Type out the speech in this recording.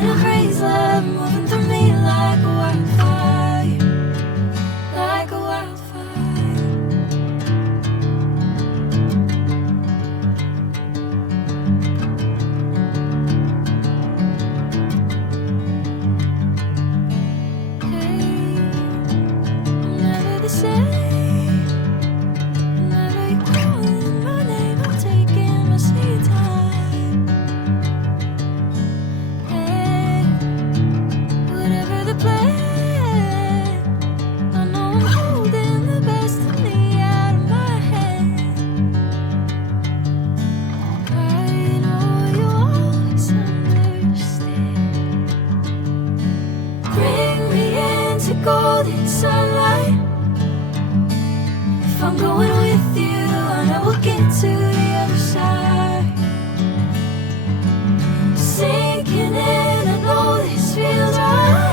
in a haze, love moving through me like a wildfire, like a wildfire. Hey, I'm never the same. Whenever you're calling my name, I'm taking my sweet time. Hey, whatever the plan, I know I'm holding the best of me out of my hand. I know you always understand. Bring me into golden sunlight. If I'm going with you, I know we'll get to the other side. Sinking in, I know this feels right.